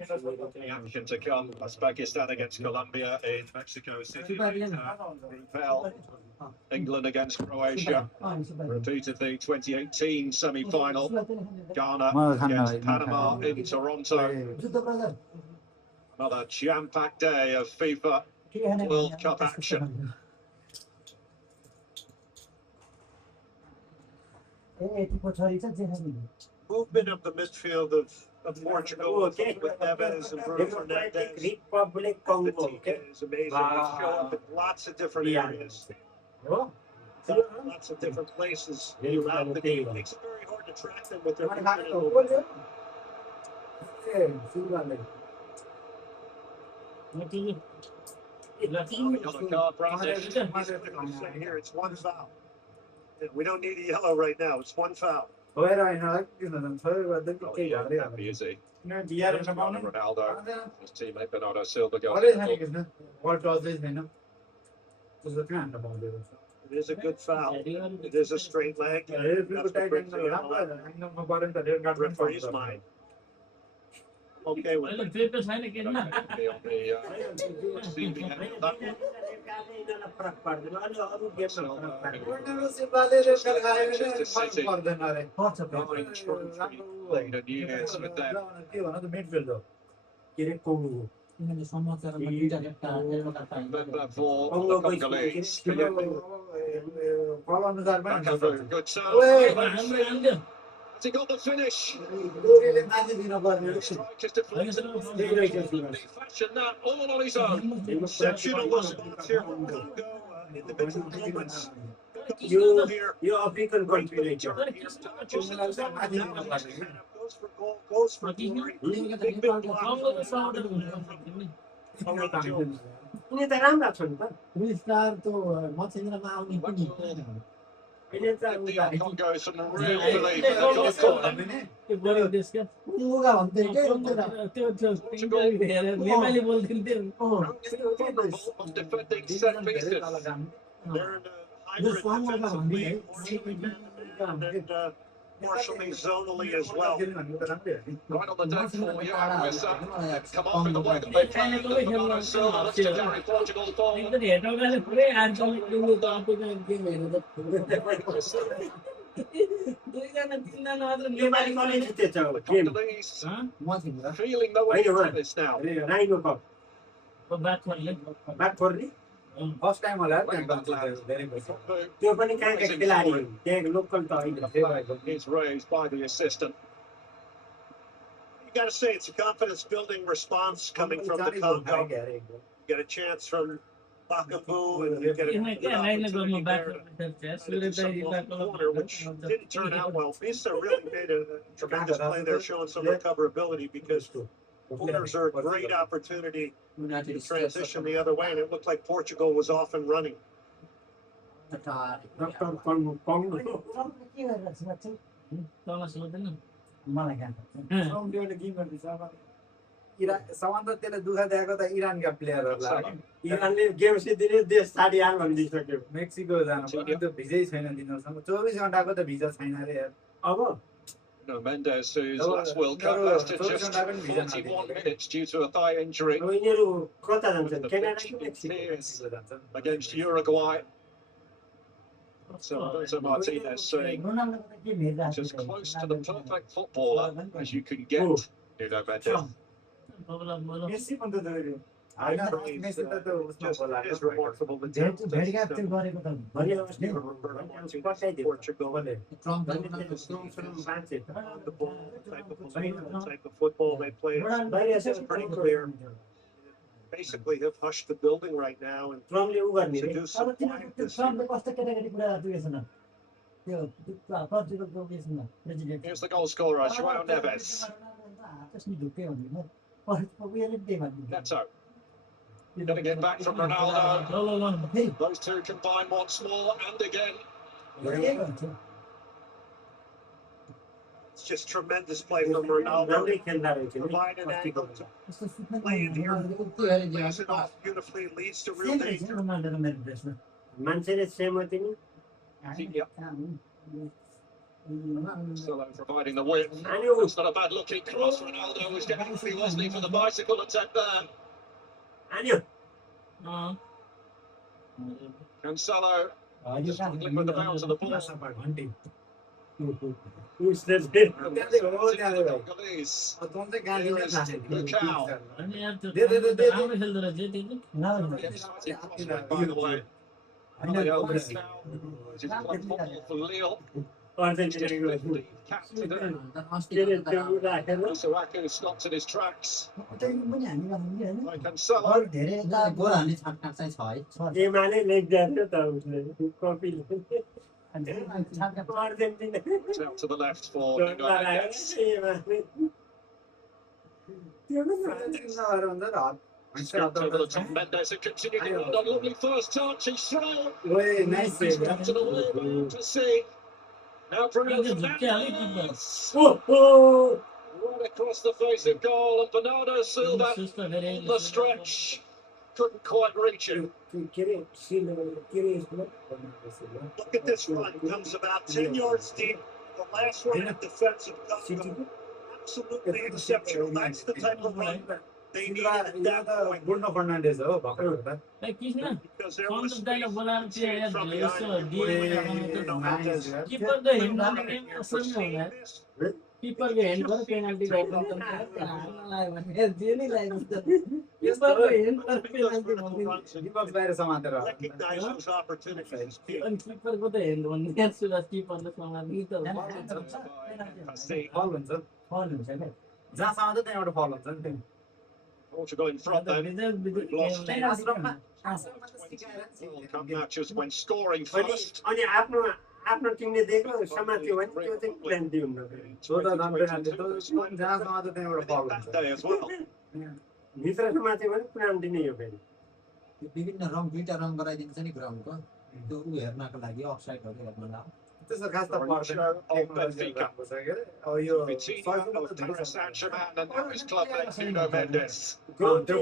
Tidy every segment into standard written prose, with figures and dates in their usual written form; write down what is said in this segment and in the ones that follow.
The action to come. Uzbekistan against Colombia in Mexico City. Bell. England against Croatia. Repeated the 2018 semi-final. Ghana against Panama in Toronto. Another jam-packed day of FIFA World Cup action. Movement of the midfield of Portugal with Neves and Bruno Fernandes. Republic Congo is amazing. They show up in lots of different areas. Lots of different places around the game. It makes it very hard to track them with their movement. Yellow card, Brandon. Here, it's one foul. We don't need a yellow right now. It's one foul. Ronaldo, his teammate Bernardo Silva goes. It is a good foul. It is a straight leg. Referee's mind. Okay, with he got the finish. Fashion that all on his own. Exceptional was here. Individual moments. You are big and great villager. Goes for goal, goes for glory. Big block. Ini त राम्रो छ नि त star त मछिन्द्रमा आउने पनि DR Congo some real belief. Defending set pieces. They're in a hybrid defensive league. And partially zonally as well. Right on the deck for Johan Wissa. Commanding the way that they play. Bernardo Silva looks to carry Portugal forward. Feeling the way of this now. First time it's raised by the assistant. You got to say it's a confidence building response coming from the Congo. You get a chance from Bakambu and you get a corner, which didn't turn out well. Visa really made a tremendous play there, showing some recoverability because corners are a great opportunity to transition the other way, and it looked like Portugal was off and running. No, Mendes, whose last World Cup lasted just 41 minutes due to a thigh injury. Against Uruguay. So Roberto Martinez saying it's as close to the perfect footballer as you can get, Nuno Mendes. It is remarkable the depth of Portugal. The ball, the type of football they play. It's pretty clear. Basically have hushed the building right now and seduce some quiet this year. Here's the goal scorer, João Neves. Neto. Going to get back from Ronaldo. Those two combine once more and again. It's just tremendous play from Ronaldo. Provide an angle to play in here. Plays it off beautifully, leads to real danger. Solo providing the width. It's not a bad looking cross. Ronaldo was getting free, wasn't he, for the bicycle attempt there? Cancelo struggling with the bounce of the ball. Who's this? Congolese. Here is Lukau. By the way. Elvis now. She's played football for Lille. Suaku stopped in his tracks. By Cancelo. Out to the left for Nuno Mendes. Scooped over the top. Mendes and continuing on. A lovely first touch. He's through. He's got to the way to see. Now Bruno Fernandes. Right across the face of goal, and Bernardo Silva on the stretch. Couldn't quite reach it. Look at this run. Comes about 10 yards deep. The last one at defensive. Absolutely exceptional. That's the type of run that they need at that point. Bruno Fernandes, Because there was space from behind. Keeper के hand पर penalty गर्नु त recognizes opportunities. keeper को त hand भन्ने क्या सुरज keeper ले समात्नु त fall हुन्छ के जहाँ समात्छ त्यहाँ एउटा fall हुन्छ नि Portugal in front then. We've lost World Cup matches when scoring first. आफ्नो टिमले दिएको समात्यो भने त्यो चाहिँ प्लेन्टी हुन्छ जहाँ समात्छ त्यहाँ एउटा fall हुन्छ भित्र समात्यो भने प्लेन्टी नै हो फेरि विभिन्न रङ दुईटा रङ गराइदिन्छ नि ग्राउन्डको त्यो उ हेर्नको लागि अफसाइडहरु हेर्नलाई त्यस्तो खास त पर्दैन Vitinha of Paris Saint-Germain and now his clubmate Nuno Mendes. Ground चाहिँ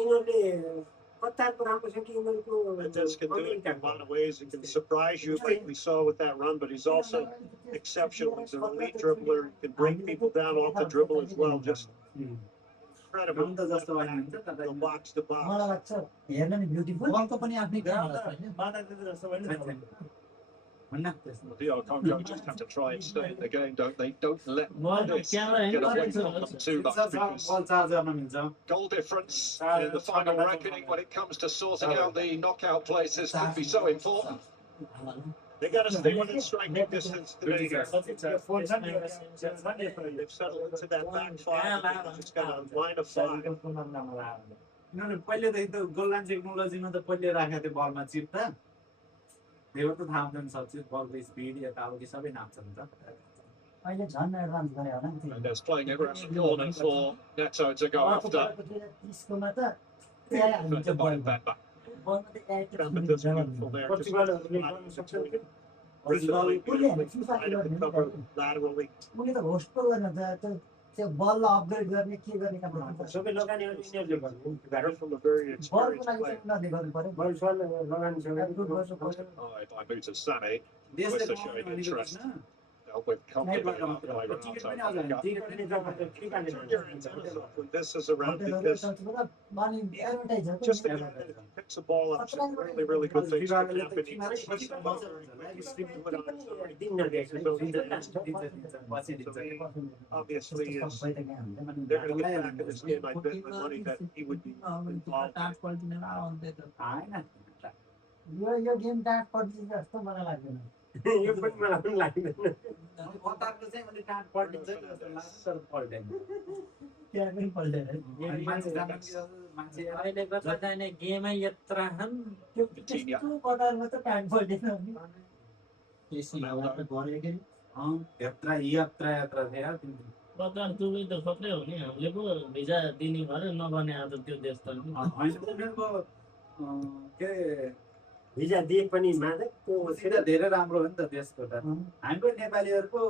यिनीहरूले कतारको राम्रो छ कि यिनीहरूको Mendes can do it in a lot of ways. He can surprise you like we saw with that run, but he's also exceptional. He's an elite dribbler. He can bring people down off the dribble as well. Just incredible. The box to box. मलाई लाग्छ हेर्न नि beautiful बलको पनि आफ्नै ground DR Congo just have to try and stay in the game, don't they? Don't let this get away from them too much, because goal difference in the final reckoning when it comes to sorting out the knockout places could be so important. They got to stay within striking distance today. They've settled into that back five. It's got a line of five. पहिलेदेखि त गोललाइन टेक्नोलोजीमा त पहिले राखेको थियो बलमा chip त देवर त थाहा हुँदैन सचित बलको स्पिड यताउति सबै नाप्छ नि त अहिले झन् एडभान्स गरे होला नि Mendes playing it around the corner for Neto to go after. त्यसकोमा त Defended by Mbemba. Gambit beautiful there. Laterally. उनी त होस्ट पो गर्न त्यो बललाई अपग्रेड गर्ने के गर्ने काम गर्नु सबै लगानीहरू यिनीहरूले गर्नु better from a very बलको experienced लागि player. चाहिँ उनीहरूले गर्नु पर्यो Ball shot लगानी छ By Muta Sane. With the showing interest. Dealt with comfortably by Renato. This is around because just the guy that picks the ball up, some really, really good things can happen. Obviously, they're going to get back in this game. I bet my money that he would be involved. Yo game dot पर्छ जस्तो मलाई लाग्दैन यो पनि मलाई पनि लाग्दैन कतारको चाहिँ अलि टाढ पल्टिन्छ जस्तो लाग्छ तर पल्टेन त्यहाँ पनि पल्टेन मान्छे अहिलेको चाहिँ गेमै यत्रा छन् त्यो त्यस्तो कतारमा त टाढ पल्टेन नि त्यसै होला त गरे के यात्रा थियो कतार दुबई त खत्रै हो नि हामीले पो भिजा दिने भएर नगर्ने आज त्यो देश त उनीहरूको के भिजा दिए पनि माधव सिधा धेरै राम्रो हो नि त देशको त हाम्रो नेपालीहरूको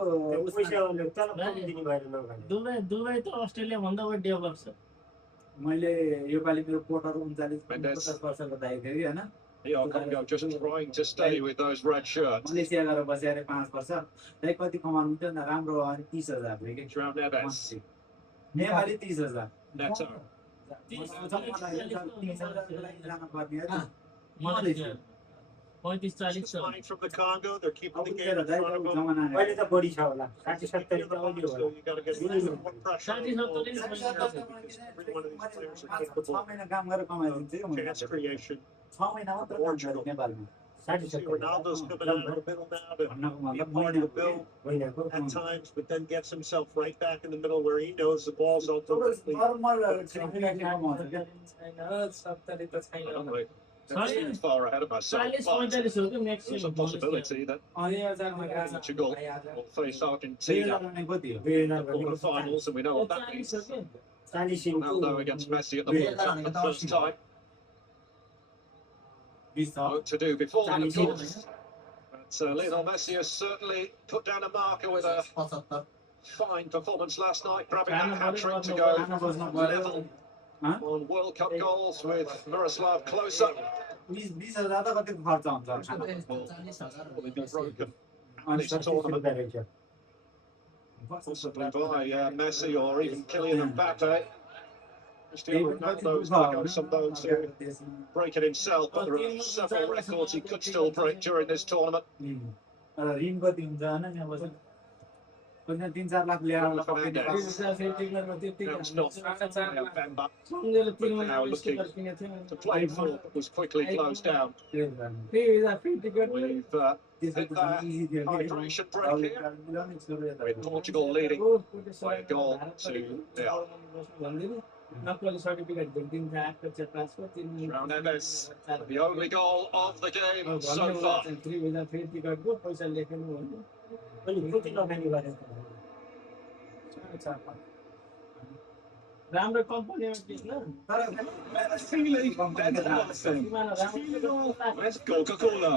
पैसाले तलब पनि दिने भएर नगर्ने दुबई त अस्ट्रेलिया भन्दा बढी डेभलप छ मैले योपालि मेरो कोटर 39 वर्षको दाइ थियो हैन DR Congo just trying to stay with those red shirts. Malaysia गएर बसेर 5 वर्ष त्यही कति कमाउनु थियो नि राम्रो अनि 30,000 थियो कि João Neves, Nepali 30,000 Neto. Malaysia 35-40 This is छ money from the Congo. They're keeping the अब game in front of them. अहिले त बढी छ होला 60-70 त अलि So होला you got to get a little more pressure on the ball. 6 Every one of these players are capable. महिना काम गरेर कमाइदिन्छु Chance creation. 6 महिना मात्र काम गरेँ नेपालमा You see Ronaldo's coming out of the middle now to भन्नको be a मतलब part of the build महिनाको at times, but then gets himself right back in the middle where he knows the ball's ultimately. That's far ahead of myself. 40-45 हो कि There's a maximum possibility that Portugal will face Argentina in the quarterfinals, and we know what that means. 40 Ronaldo against Messi at the World Cup for the first time. Work to do before that, of course. But Lionel Messi has certainly put down a marker with a 75 fine performance last night, grabbing that hat-trick to go level on World Cup goals with Miroslav Klose. 20,000 त कति खर्च हुन्छ 40,000 Will be broken अनि this tournament, रहेछ possibly by Messi or even Kylian Mbappe. Cristiano Ronaldo's going to go some bones to break it himself, but there are several records he could still break during this tournament. ऋण कति हुन्छ होइन यहाँ बस्नु 3-4 लाख ल्याएर Now it's not Bemba, now looking to play for, but was quickly closed down. We've hit that hydration break here, with Portugal leading by a goal to nil. João Neves, the only goal of the game so far. अनि कति लगानी गरेको राम्रो कम्पनीमा किन्न Better feeling than anything. Feeling all with Coca-Cola.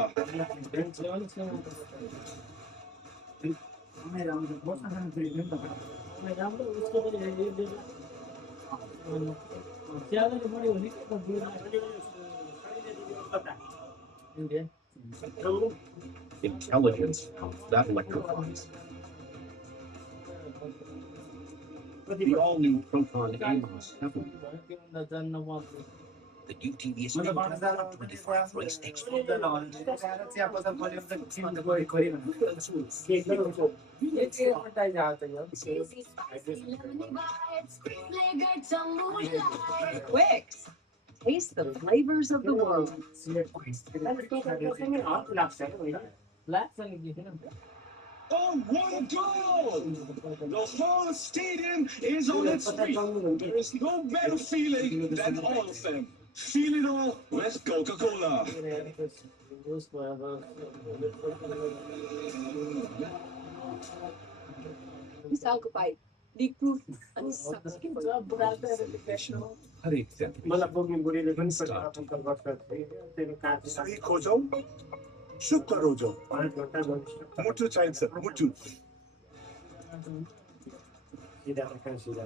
राम्रो उसको पनि ज्यादा बढी हुने के Intelligence that electrifies. The all-new Proton Amos Heaven. The new TVS 25 race X. Twix. Taste the flavors of the world. Oh, what a goal! The whole stadium is on its feet. There is no better feeling than all of them. Feel it all with Coca-Cola. Misalnya pai, di proof, ani सक्छ के हरेक दिन मलाई बोक्ने बुढीले पनि पठाएको गर्छ त्यसले काट्छ सही खोजौँ शुद्ध रोजौँ 5 घण्टा गरिन्छ मुटु चाहिन्छ मुटु सिधा कहाँ सिधा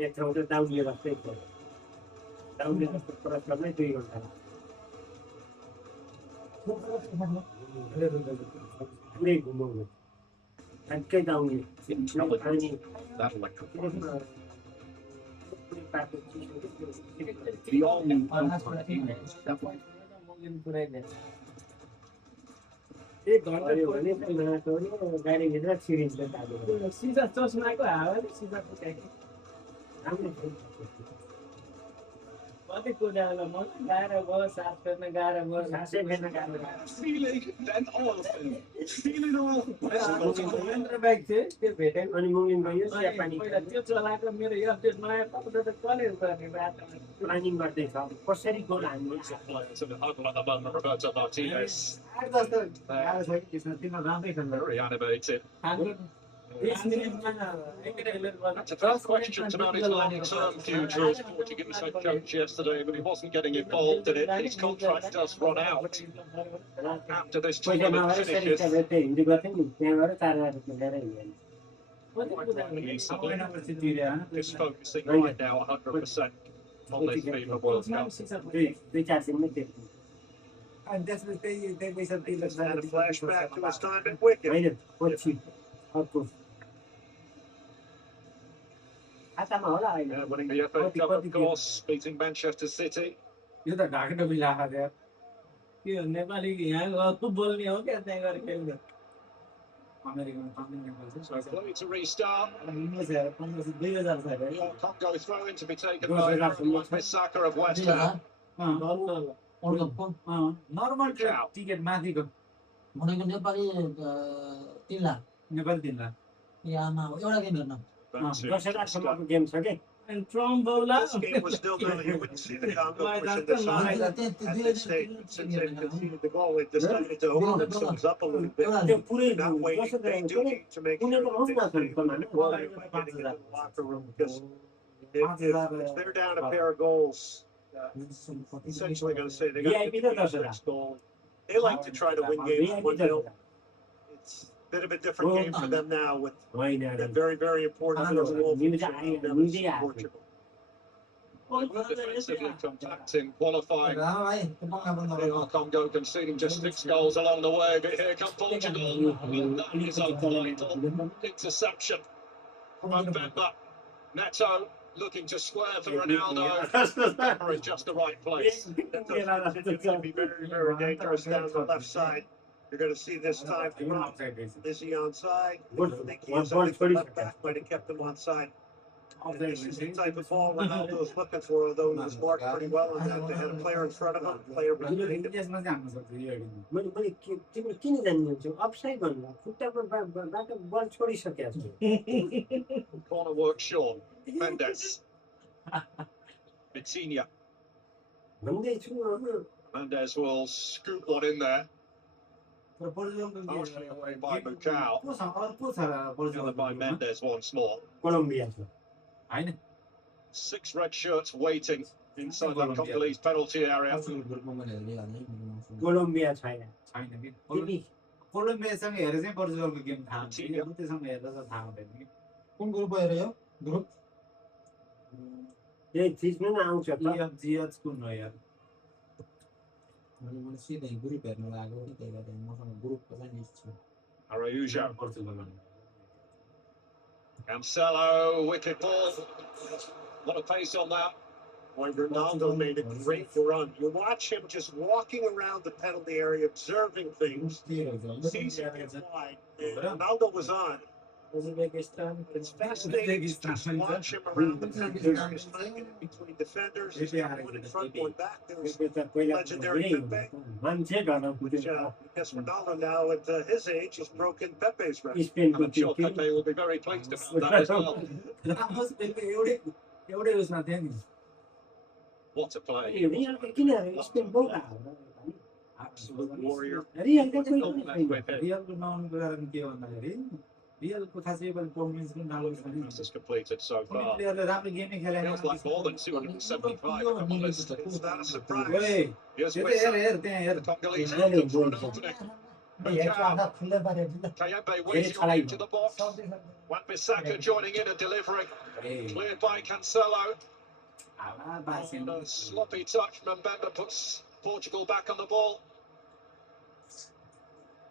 एक ठाउँ त दाउले राख्दै थियो दाउले जस्तो प्रश्नमै 2 घण्टा पुरै घुमाउनु ठ्याक्कै दाउले Intelligence that electrifies. The all-new Proton Amos Heaven. गाडीभित्र सिरिन्छ सिधा चस्माको हावाले सिधा पुकाएको कति कुरालाई मलाई गाह्रो भयो सास फेर्न गाह्रो भयो सासै फेर्न गाह्रो Feeling than all of them. Feel it all with Coca-Cola. Mahendra bike थियो त्यो भेटेको अनि मुङ्गिन गयो चिया पानी पहिला त्यो चलाएको मेरो अपडेट नयाँ तपाईँले त कसले गर्ने बाटो प्लानिङ गर्दैछ कसरी गोल हान्ने Players in the huddle at the moment, Roberto Martinez. जस्तो गाह्रो छ कि त्यसमा तिम्रो राम्रै खेल्नु Very animated. हाम्रो 20 मिनेटमा That's a tough question about his long-term future as Portuguese head coach yesterday, but he wasn't getting involved in it. His contract does run out after this पैसा tournament नभएर finishes. सेलेक्ट हिन्दी गर्थ्यो नि त्यहाँ गएर 4,000 रुपियाँ लिएर हिँड्यो He's focusing right now 100% on this FIFA World Cup. 2-4 दिनमै त्यो अनि त्यसपछि त्यही पैसा He just had a flashback to his time at Wigan. होइन पछि अर्को खातामा होला अहिले Yeah, winning the FA Cup, of course, beating Manchester City. यो त ढाके डबी लाखा थियो के हो, नेपाली यहाँ गएको बोल्ने हो क्या त्यहाँ गएर खेल्ने अमेरिकामा पाउने Nepal So play to restart. 2000 छ अरे DR Congo throw in to be taken Go by ahead, Rafa. Bissaka of West Ham. Normal Ciao. Ticket माथिको भनेको नेपाली 3 लाख नेपाल 3 लाख यहाँमा एउटा गेम हेर्न Back to 10,000 गेम छ के अनि ट्रम्प बौला This game was still going. You wouldn't see the Congo pushing this side at this stage. Since they conceded the goal, they decided to open themselves up a little bit. त्यो पुरै Not waiting. They do need to make sure that they stay quality by getting into the locker room because if they're down a pair of goals, essentially going to say they got VIP to त दर्शक next goal. They like to try to win games 1-0. It's a bit of a different game for them now with होइन a very, very important goal for Portugal. defensively compact in qualifying. भाइ त्यो बङ्गा बन्द DR Congo conceding just 6 goals along the way, but here come Portugal. That is a vital interception from Mbemba. Neto looking to square for Ronaldo. Are in just the right place. That does continue to be very, very dangerous down the left side. You're going to see this time from Is he onside? I think he is. I think the left back might have kept him onside. And this is the type of ball Ronaldo is looking for, although he was marked pretty well on that. They had a player in front of him, player behind him. त्यसमा चाहिँ हान्न सक्छ यो heading मैले तिम्रो किन जान्नुहुन्छ offside भन्नु खुट्टाको बाटो बल छोडिसकेको छु Corner work short. Mendes. Vitinha. भन्दैछु Mendes will scoop one in there. तर पोर्चुगलको Partially away by Bucao. अर्को छ Gathered by Portugal Mendes once more. Colombia छ हैन 6 red shirts waiting inside the Congolese penalty area. ग्रुपमा मैले हेरिहालेँ कोलम्बिया छैन छैन कि तिमी कोलम्बियासँग हेरेर चाहिँ पोर्चुगलको गेम थाहा हुन्छ कि त्योसँग हेर्दा चाहिँ थाहा हुँदैन कि कुन ग्रुप हेऱ्यो यो ग्रुप यही चिजमा नि आउँछ त जिएच कुन हो यार मैले सिधै ग्रुप हेर्न लागेको कि त्यही भएर मसँग ग्रुपको चाहिँ लिस्ट छ Araujo. Portugal Cancelo, wicked ball. What a pace on that. Boy, Ronaldo made a great run. You watch him just walking around the penalty area, observing things. Sees it get wide. And Ronaldo was on. Uzbekistan It's fascinating to just watch him around the penalty area. He's trying to get in between defenders. He's going in front, going back. There's legendary Pepe. मान्छे ढल्न Which, पुग्यो I guess Ronaldo now at his age has broken Pepe's record. स्पेनको I'm sure Pepe will be very pleased about that as well. एउटै उसमा थियो नि What a play. रियलको किन Spain बोला Absolute warrior. रियलको कोही Don't पनि mess छैन with him. रियलको नआउनुको कारण के भन्दाखेरि रियलको खासै पर्फर्मेन्स पनि राम्रो छैन This is completed so कुनै far. प्लेयरले राम्रो गेमै खेलेन Feels like more than 275 if I'm honest. It's not a surprise. ओए Here's त्यो त हेर Wissa. हेर त्यहाँ हेर The Congolese Yeah, looking for an yeah. opening. हेर्छु Bucao. आधा खुल्ला पारेर दिन्छ Kayembe waiting on into the box. Wan-Bissaka joining in and delivering. Cleared by Cancelo. And a sloppy touch. Mbemba puts Portugal back on the ball.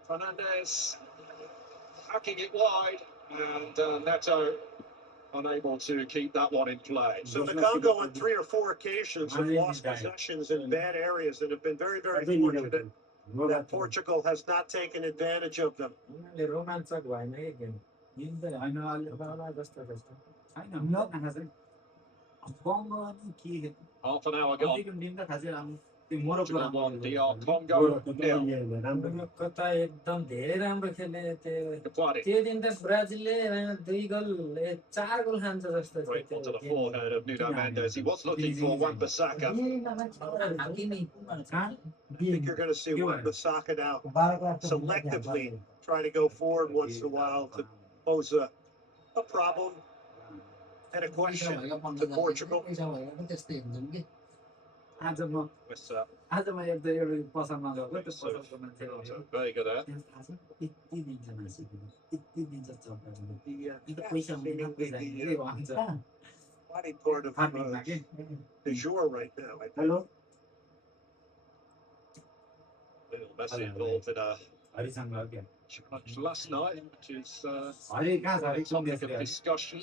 Fernandes hacking it wide. And Neto unable to keep that one in play. So the Congo on 3 or 4 occasions have lost possessions in bad areas and have been very, very fortunate that Portugal has not taken advantage of them. उनीहरूले रोमाञ्चक भएन कि game game त होइन अहिले बाबा जस्तो जस्तो छैन आँखा चाहिँ कङ्गो अनि के Half an hour gone. कतिको टिम त खासै राम्रो त्यो मोरक्को Portugal राम्रो 1, DR Congo 0. मोरक्को त एकदम धेरै राम्रो खेल्ने त्यो Kapadi. त्यो दिन त ब्राजिलले 2 गोल 4 गोल खान्छ जस्तो थियो Straight onto the त्यो forehead of Nuno Mendes. He was looking for Wan-Bissaka. I think you're going to see Wan-Bissaka now selectively try to go forward once in a while to pose a problem and a question to Portugal. त्यस्तै हुन्छन् कि आज म Wissa. आज म एउटा एउटा पसलमा गएको त्यो पसलको मान्छेले Very good there. त्यहाँ थाहा छ यति दिन्छ मासु यति दिन्छ चक्कर The पैसा हुँदैन के भन्छ body part of फार्मिङमा के du jour right now. I think. Hello Lionel Messi involved in a हरिसँग क्या match last night, which is Hari कहाँ छ हरि a कुन topic देशले of Hari discussion.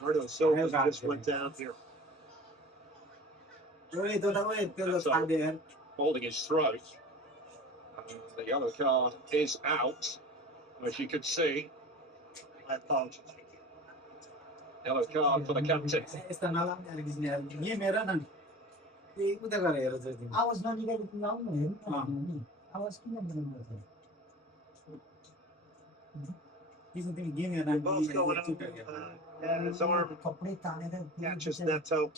Bernardo Silva just went down here. ओए त्यो त ओए त्यो त So- छाडे यार Holding his throat. The yellow card is out, as you can see. My apologies. Yellow card for the captain. यस्ता नलाउने अलिक किसिम यार यहाँ मेरा न यही उता गरेर हेर चाहिँ तिमी आवाज ननिकाली तिमी आउनु हेर्नु नि आवाज किन गर्नु किसिम तिमी गेम हेर्न They're both going up. And his arm कपडे तानेर catches Neto.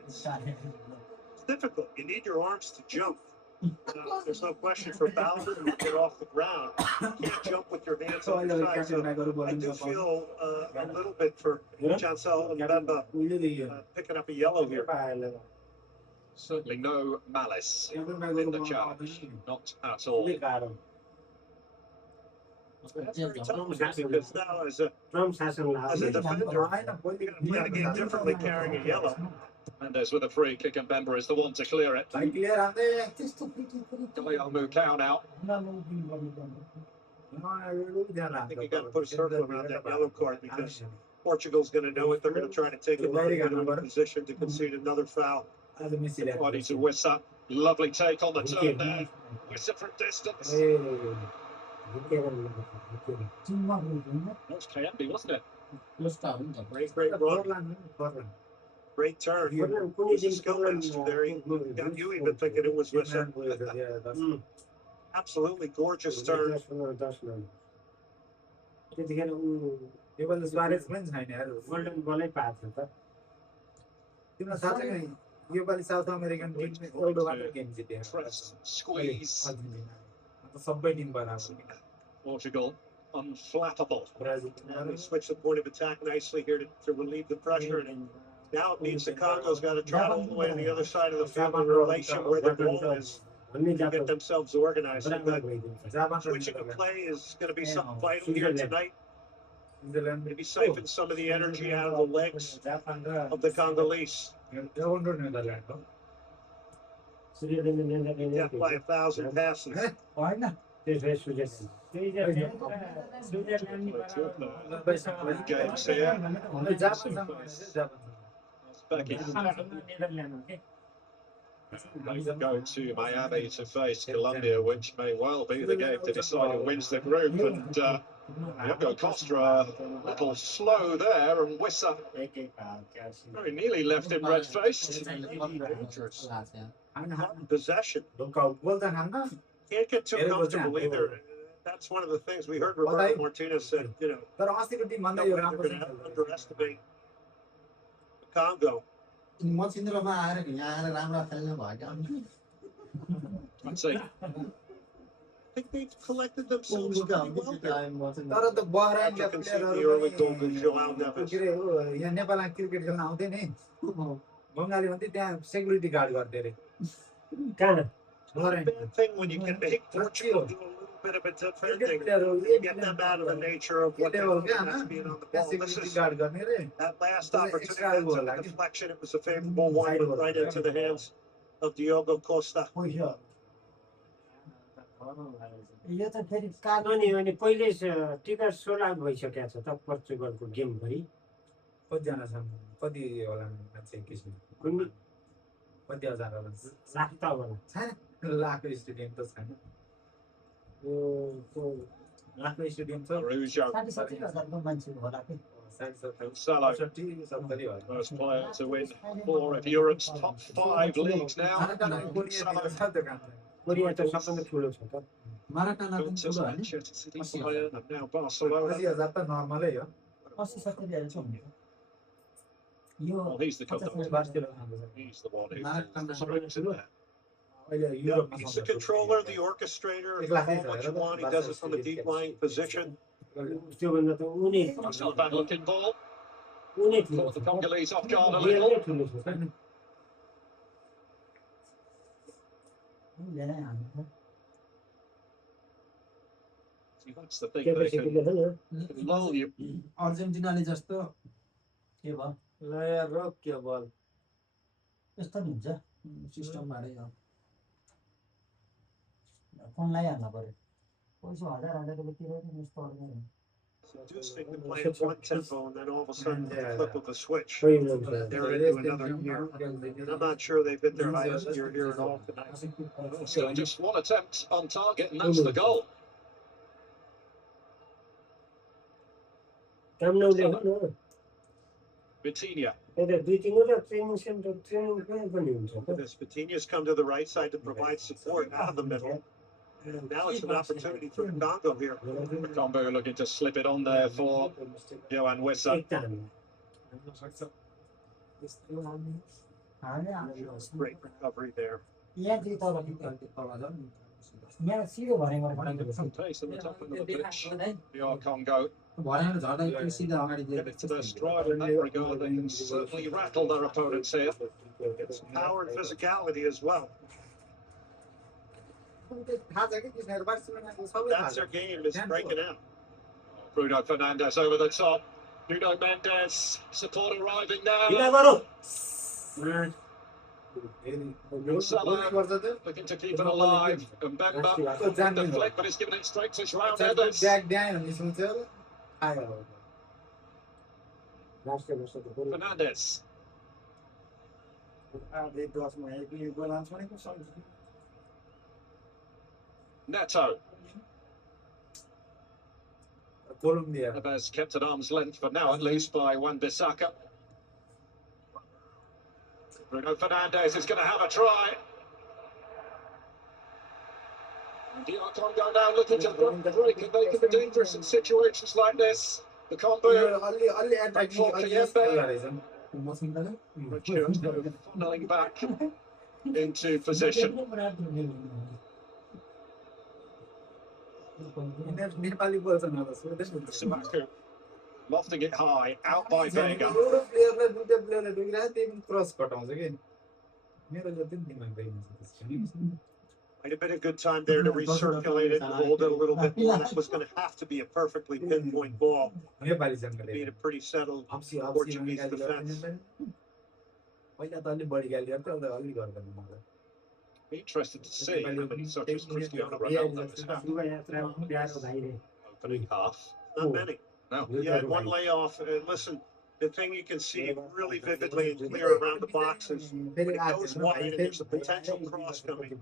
It's difficult. You need your arms to jump. There's no question for Bowser to get off the ground. You can't jump with your hands on your side. So I do feel a little bit for Chancel and Bemba picking up a yellow here. Certainly no malice in the challenge. Not at all. That's very tough because now as a defender, you're going to play the game differently carrying a yellow. Mendes with a free kick, and Bemba is the one to clear it. भाइ clear आउँदै Galeo Mukau now. I think you got to put a circle around that yellow card because Portugal's going to know it. They're going to try to take him out of a position to concede another foul. आज मेसीले Body to Wissa. Lovely take on the turn there. Wissa from distance. That was Kayembe, wasn't it? Great run. Great turn. He's a skill master there. He got you even thinking it was Wissa. Absolutely gorgeous turn. त्यतिखेर उ table Suárez पनि छैन यार golden बलै पाएको छ त तिमीलाई थाहा छ कि यो पालि साउथ अमेरिकन टिमले एउटोबाट गेम जित्यो Press, squeeze. अन्त सबै टिम बराबर Portugal unflappable. Brazil Now they switch the point of attack nicely here to relieve the pressure. And now it means the Congo's got to travel all the way to the other side of the field in relation where the goal is to get themselves organized. But switching of play is going to be something vital here tonight. New Zealand Maybe siphon some of the energy out of the legs of the Congolese. New Zealand हो Death by 1,000 passes. होइन With games here. Back in. They go to Miami to face Colombia, which may well be the game to decide who wins the group. And Diego Costa a little slow there, and Wissa very nearly left him red-faced. Possession. गोल त खान्न Can't get too comfortable either. That's one of the things we heard Roberto Martinez said, तर अस्तिको Tim भन्दा यो they're राम्रो going to underestimate the Congo. मचिन्द्रमा आएर यहाँ आएर राम्रो खेल्नु भयो Let's see. I think they've collected themselves pretty well there. तर त बहराइनका You can see the early goal to Joao के Neves. अरे हो यहाँ नेपालमा क्रिकेट खेल्न आउँथे नि बङ्गाली भन्थे त्यहाँ सेक्युरिटी गार्ड गर्थे अरे Bahrain Bad thing when you can make Portugal do a little bit of a defending. You get them out of the nature of what they're that's being on the त्यहाँ ball. This security is guard गर्ने अरे that last opportunity. That's a deflection. It was a favorable one, but right into the hands of Diogo Costa. यो त फेरि कालो अनि पहिले ticket sold out भइसकेको छ त पोर्चुगलको गेमभरि कतिजना छन् कति होला मान्छे किसिम कुनै कति हजार होला लाख त होला छैन लाखको स्टेडियम त छैन लाखको स्टेडियम छ Arujo, 60,000 मान्छे होला के Salah, 60 70 होला first player to win 4 of Europe's top 5 leagues now. Salah, Korea त सबभन्दा ठुलो छ त माराकाना पनि Juventus, ठुलो होइन Manchester City, Bayern, and now Barcelona. 80,000 त नर्मलै हो 80-70,000 छ हुन्छ यो Well, he's the coach. Barcelona He's the one who Maracanã brings it there. अहिले युरोपमा He's the controller, the orchestrator. Call what you want. He does it from a deep lying position. त्योभन्दा त उनी That's not a bad looking ball. उनी ठुलो Caught the छ Congolese off guard a रियलै little. ठुलो छ त ल्याए हामी See, that's the thing. They क्यापेसिटीले can त lull you. अर्जेन्टिनाले जस्तो के भयो ल यार रोक के बल यस्तो नि हुन्छ सिस्टमबाटै फोनलाई हाल्नु पर्यो पैसा 1000 रुपियाँ तिरेर नि यस्तो अर्को Seducing to play at one tempo and then all of a sudden with the flip of a switch, खोइ म they're into another gear. And I'm not sure they've hit their highest gear here at all tonight. So just one attempt on target, and that's the goal. काम नहुने हो न Vitinha. यता 2-3 training centre training पनि हुन्छ As Patina's come to the right side to provide support out of the middle. And now it's an opportunity for the Congo here. Congo looking to slip it on there for Johan Wissa. Great recovery there. यहाँ चाहिँ तल यहाँ सिधो भनेको Some pace at the top of the pitch. DR Congo भनेर झर्दा सिधो अगाडि get it to their stride in that regard. They can certainly rattle their opponents here. It's power and physicality as well. That's their game, is breaking out. Bruno Fernandes over the top. Nuno Mendes, support arriving now. Salah looking to keep it alive. And Mbemba with the flick, but he's given it straight to João Neves. Fernandes. Neto. Colombia. Neves kept at arm's length for now, at least, by Wan-Bissaka. Bruno Fernandes is going to have a try. DR Congo now looking to break, and they can be dangerous in situations like this. The combo funneling back into position. Sumaku lofting it high, out by Vega. Might have been a good time there to recirculate it and hold it a little bit more. That was going to have to be a perfectly pinpoint ball. Being a pretty settled Portuguese defense. Be interested to see how many such as Cristiano Ronaldo has had. Opening half. Not many. No. He had one layoff. And listen, the thing you can see really vividly and clear around the box is when it goes wide and there's a potential cross coming.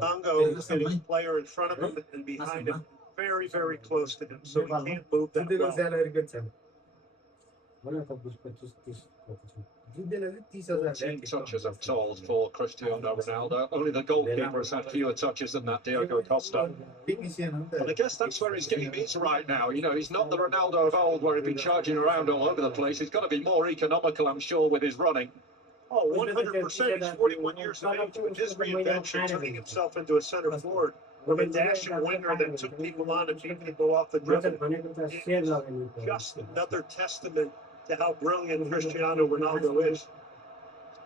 Congo is getting a player in front of him and behind him, very, very close to him, so he can't move that well. 14 touches, I'm told, for Cristiano Ronaldo. Only the goalkeeper has had fewer touches than that, Diego Costa. And I guess that's where his game is right now. You know, he's not the Ronaldo of old where he'd be charging around all over the place. He's got to be more economical, I'm sure, with his running. Oh, 100%. He's 41 years of age with his reinvention, turning himself into a center forward. From a dashing winger that took people on and beat people off the dribble. Just another testament to how brilliant Cristiano Ronaldo is.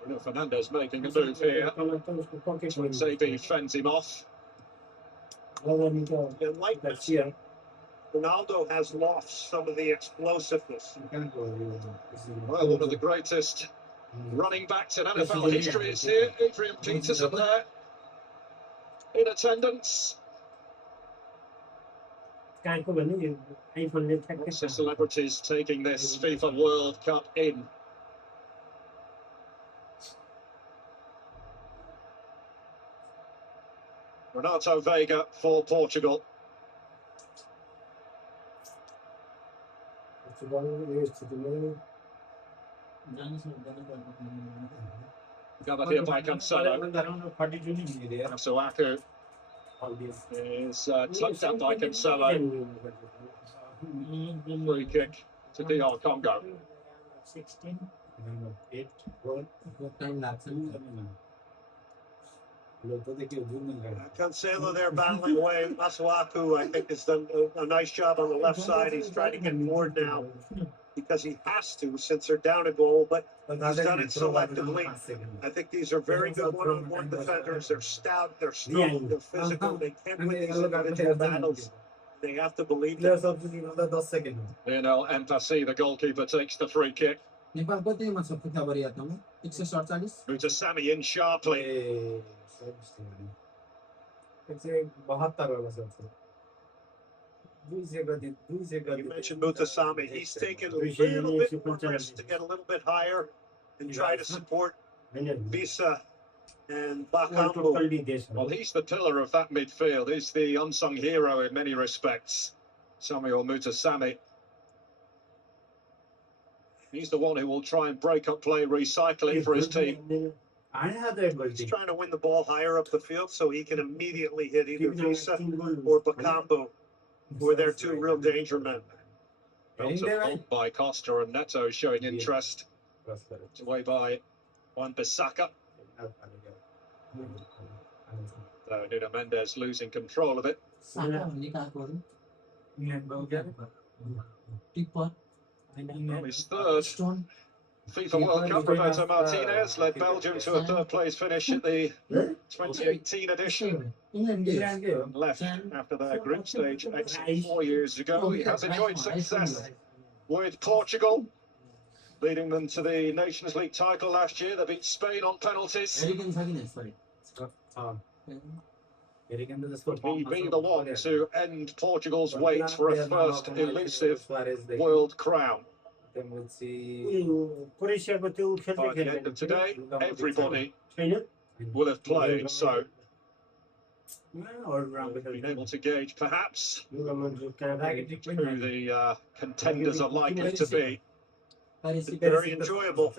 Bruno Fernandes making a move here. Zabi fends him off. And like Messi, Ronaldo has lost some of the explosiveness. Well, one of the greatest running backs in NFL history is here. Adrian Peterson there in attendance. Lots of celebrities taking this FIFA World Cup in. Renato Vega for Portugal. Gathered here by Cancelo. Suaku is tucked up by Cancelo. Free kick to DR Congo. 16. Cancelo there battling away. Masuaku, I think, has done a nice job on the left side. He's trying to get forward now because he has to since they're down a goal, but he's done it selectively. I think these are very good one-on-one defenders. They're stout, they're strong, they're physical. They can win these individual battles. They have to believe it. Lionel Mpassi, the goalkeeper, takes the free kick. नेपालको त्यही मात्र पुख्ताबरी हेर्नुमा 147 Mutasami in sharply. ए 172 वाला सबसे 200 गति 200 You गति mentioned Mutasami. He's taken a little bit more risk to get a little bit higher and try to support Visa and Bakambu. Well, he's the pillar of that midfield. He's the unsung hero in many respects. Samuel Mutasami. He's the one who will try and break up play, recycle it for his team. He's trying to win the ball higher up the field so he can immediately hit either Visa or Bakambu, who are their two real danger men. Belted by Costa and Neto showing interest. It's away by Wan-Bissaka. Nuno Mendes losing control of it. साका भन्ने कहाँकोहरू tipper Well, his third stone FIFA World Cup, Roberto Martinez led Belgium to a third place finish at the 2018 edition. इङ्ल्यान्डकै हो And left after their group stage exit 4 years ago. He has enjoyed success with Portugal, leading them to the Nations League title last year. They beat Spain on penalties. Hurricane छ किन सरी Would he be the one to end Portugal's wait for a first elusive world crown? Then we'll see By the end of today, everybody will have played, so been able to gauge perhaps who the contenders are likely to be. Very enjoyable.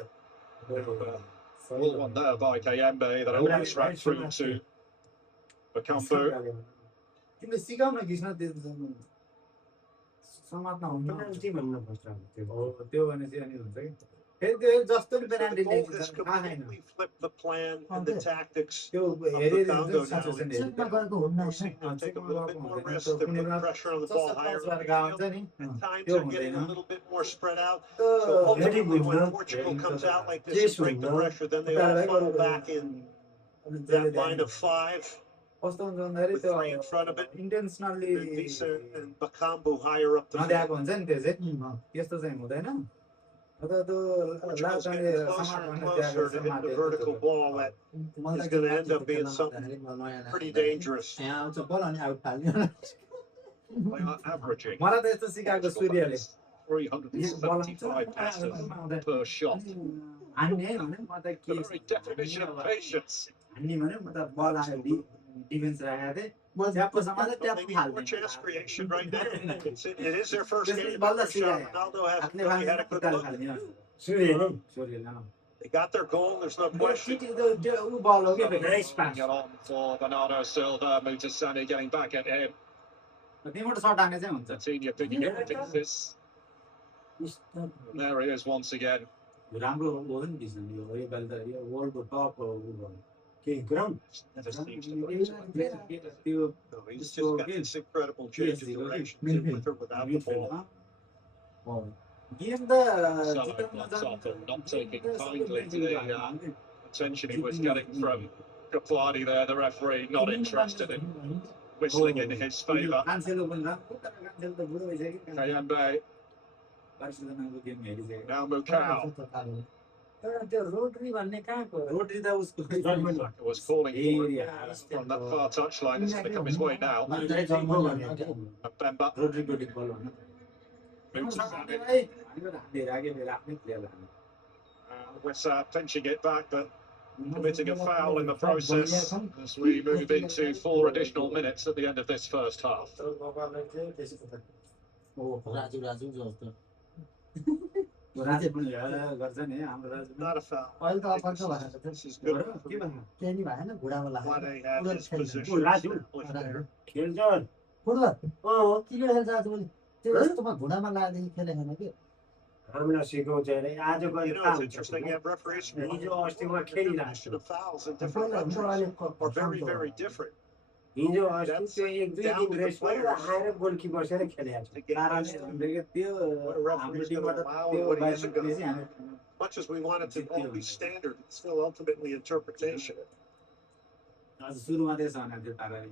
Full one there by Kayembe that almost ran through to Bakambu. तिमीले सिकाउन कृष्ण त्यो समात्न हुन्न हो त्यो भने चाहिँ अनि हुन्छ कि फेरि त्यो जस्तो नि So the penalty goal ल्याइदिन्छ has थाहा छैन completely flipped the plan and the tactics. त्यो of the हेरि Congo हुन्छ now. सिचुएसन It's सेटमा गएको हुन्न forcing them to take a little bit more risk. त्यो They're कुनै putting pressure on the ball higher up the हुन्छ field. नि At times त्यो they're getting a हुँदैन little bit more spread out. त्यो So ultimately, हेरि when Portugal comes out like this and break the pressure, then they all funnel back in that line of five. कस्तो हुन्छ भन्दाखेरि With त्यो three in front of it. Intentionally And Visa and Bakambu higher up the नदिएको field. हुन्छ नि त्यो चाहिँ त्यस्तो चाहिँ हुँदैन अथवा त्यो Portugal's लास्टले getting closer and closer to hitting the vertical ball that is going to end up being something pretty dangerous. यहाँ आउँछ बल अनि आउट फाल्ने They are averaging मलाई त यस्तो सिकाएको सूर्यले 375 passes per shot. हान्ने है भने म त The के very definition of patience. हान्ने भने म त बल आयो डिफेन्स राखेको थिएँ ट्यापको समाज They tap need more फाल्ने chance creation right now. It is their first त्यसपछि game. बल्ल Cristiano सिकाएँ Ronaldo hasn't हातले really had a फाल्ने good खुट्टाले look. फाल्ने सूर्यले They got their goal, there's no question. ऊ बल हो क्या Nice pass. Get on for Bernardo Silva. Mutasani getting back at him. त्यहीँबाट shirt हाने चाहिँ हुन्छ Coutinho picking up the pieces. There he is once again. राम्रो हो नि बिजन यो योपालि त यो वर्ल्डको टप हो Never seems to break. त्यो No, he's just got this incredible change of direction with or without the ball. Game त Salah plucks off and not taking kindly to the attention he was getting from Kapwadi there, the referee, not interested in whistling in his favour. कान्छेलो पनि राम्रो तर कान्छेलो त बुढो भइसक्यो Kayembe, बार्सिलोनाको game हेरिसक्यो now Mukau. तर त्यो rotary भन्ने कहाँको हो? रोटरी त उसको Saka was calling for it from that far touchline. It's going to come his way now. And Bemba. रोटरीको डिकल भन्न Mutasani. हालेर आगे फेरि आफ्नै प्लेयर हाल्नु Wissa pinching it back, but committing a foul in the process as we move into 4 additional minutes at the end of this first half. Raju Raju जस्तो राजे पनि गर्छ नि हाम्रो राजु Not a foul. अहिले त अपरको भएर त This is good. के भन्नु केही नि भएन घुँडामा Wade लाग्यो had his position Raju. established there. खेल्छ फुटबल के खेल्छ आज पनि त्यो यस्तोमा घुँडामा लागेदेखि खेलेको छैन कि हामीलाई सिकाउँछ अरे आजको You know, it's interesting. You have referees from हिजो अस्तिमा the खेलिरहेको definition of fouls in different countries are very, very different. हिजो अस्ति त्यो एक दुई दिन रेस्ट गरेर आएर गोलकिपर बसेर खेलेको छ The game ताराले is- भनेको त्यो हाम्रो टिमबाट त्यो बाहिर निस्केपछि हामी much as we want it to all be standard, it's still ultimately interpretation. आज सुरुमा त्यसो भनेको थियो ताराले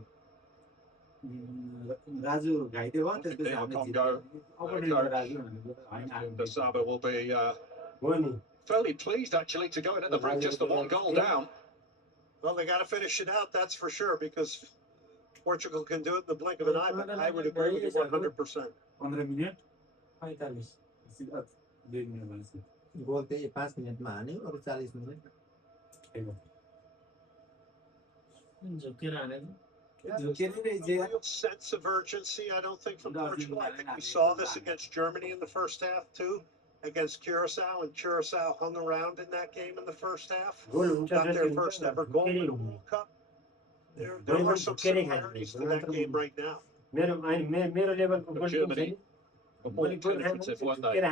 राजु घाइते भयो त्यसपछि DR हामीले Congo. जित्यो। अपोनेन्ट राजु भनेको त होइन The Saba will be Fairly pleased actually to go in at the break, just the 1 goal down. Well, they got to finish it out, that's for sure, because Portugal can do it in the blink of an eye, but I would agree with you 100%. 15 minute 45 सीधा 2 minute भन्छ गोल त्यही 5 मिनेटमा हान्यो अरु 40 minute झुकेर हाने झुकेर नै जे Real sense of urgency, I don't think, from Portugal. I think we saw this against Germany in the first half, too, against Curacao, and Curacao hung around in that game in the first half. Got their first ever goal in the World Cup. There are some similarities to that game right now. मेरो लेभलको गोल Germany were more penetrative, weren't they, in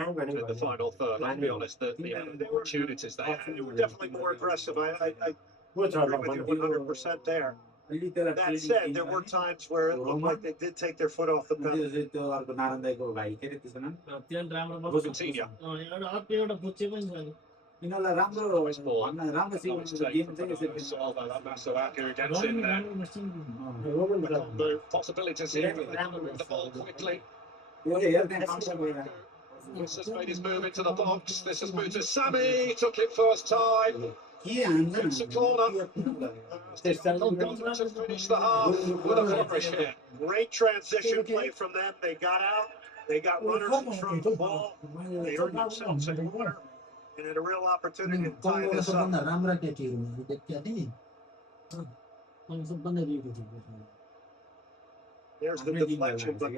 the final third? I'll be honest, the opportunities they had. They were definitely more aggressive. I agree with you 100% there. That said, there were times where it looked like they did take their foot off the pedal. त्यो अर्को नारायणदाईको भाइ के रे त्यसको नाम अत्यन्त राम्रो Coutinho. एउटा अर्को एउटा पुच्चे पनि छ नि यिनीहरूलाई राम्रो राम्रो सिकाउने गेम चाहिँ यसरी Saw that Masuaku gets in there. The possibilities here for them to move the ball quickly. यो चाहिँ हेर्ने काम छ गएर This has made his move into the box. This has moved to Sammy. Took it first time. के हान्छ It's a corner. To finish the half with a flourish here. Great transition play from them. They got out. They got runners in front of the ball. They earned themselves a corner. And had a real opportunity to tie कङ्गोका this up. सबभन्दा राम्रा केटीहरू मैले देख्या थिएँ सबभन्दा बिग्रेको थियो There's the deflection, but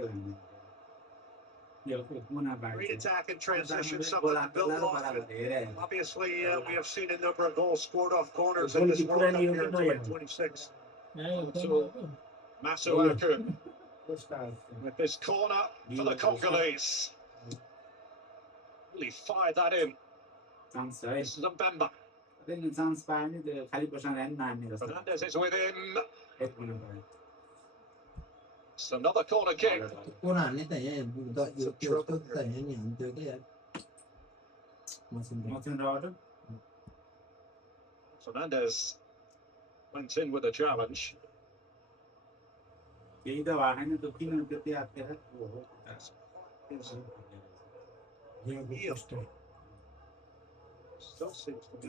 yo Muna great body attack and transition, something to build off. And obviously, we have seen a number of goals scored off corners in this World Cup here in 2026. Masuaku with this corner for the Congolese. Really fired that in. Chance है This is Mbemba. त्यसले chance पायो नि त्यो खाली person रानी नाड्ने जस्तो Fernandez is with him. एक minute भयो It's another corner kick. कोना हान्ने त यहाँ यो त्यो त यहाँ नि हान्थ्यो क्या यार मसिन rubber Fernandez went in with a challenge. केही त भएको छैन त्यो किन त्यति आत्केर Still seems to be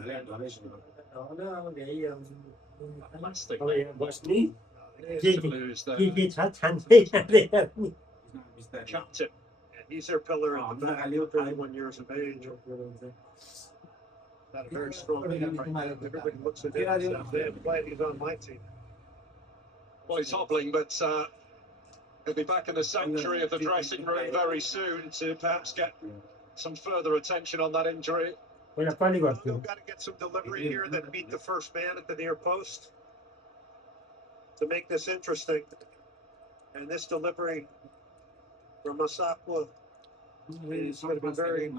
Plastic. बस्ने To lose the के छ छान्दै captain. And he's their pillar in the back, 31 years of age. Got a very strong team right now. Everybody looks at him and says, "Damn, glad he's on my team." Well, he's hobbling, but he'll be back in the sanctuary of the dressing room very soon to perhaps get some further attention on that injury. पहिला पानी गर्थ्यो Congo got to get some delivery here that beat the first man at the near post to make this interesting. And this delivery from Masakwa is going to be very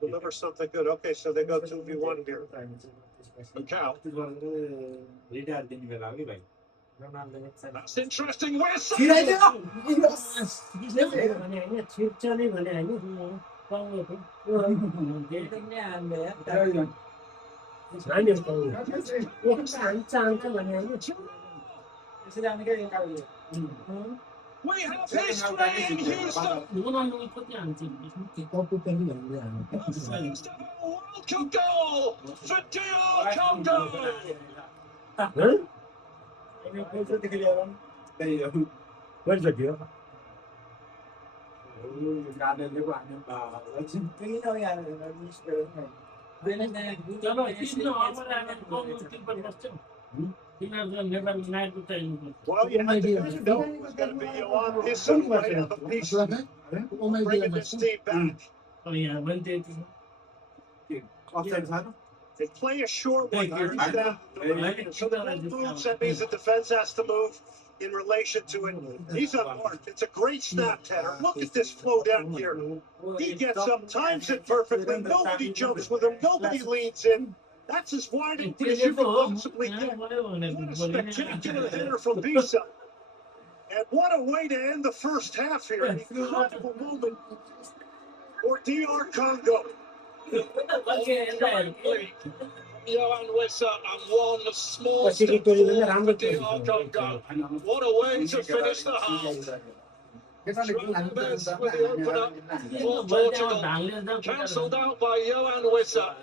deliver something good. Okay, so they go 2v1 here. Lukau. Retire दिने बेला हो कि भाइ That's interesting. Where's भने हैन छिर्चले भने हैन पाउँको छैन एक chance भने हैन त्यसरी हामी के निकाल्यो we have history in Houston? उनीहरूले कति हान्छ कपु पनि हामीले हान्नु First ever World Cup goal for DR Congo. अनि पैसादेखि ल्याएर त्यही हो गरिसक्यो गाडीले पो हान्यो त्यही त यहाँ चलो किन अमर किपर बस्छ तिनीहरू नेपाल नाइट उठाइनु Well, you had to know it was going to be Yohan Issa right on the piece, bringing this team back. यहाँ पनि त्यति अफसाइड छ They play a short one here. So the one moves, that means the defense has to move in relation to it. He's unmarked. It's a great snap, Tanner. Look at this flow down here. He gets up, times it perfectly. Nobody jumps with him. Nobody leans in. That's as wide a as you can possibly get. What a spectacular header from Bisa. And what a way to end the first half here. An incredible moment for DR Congo. Johan Wissa and one small step forward for DR Congo. What a way to finish the half. Tremendous with the opener for Portugal. Cancelled out by Johan Wissa.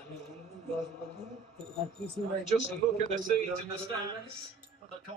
Just look at the scenes in the stands.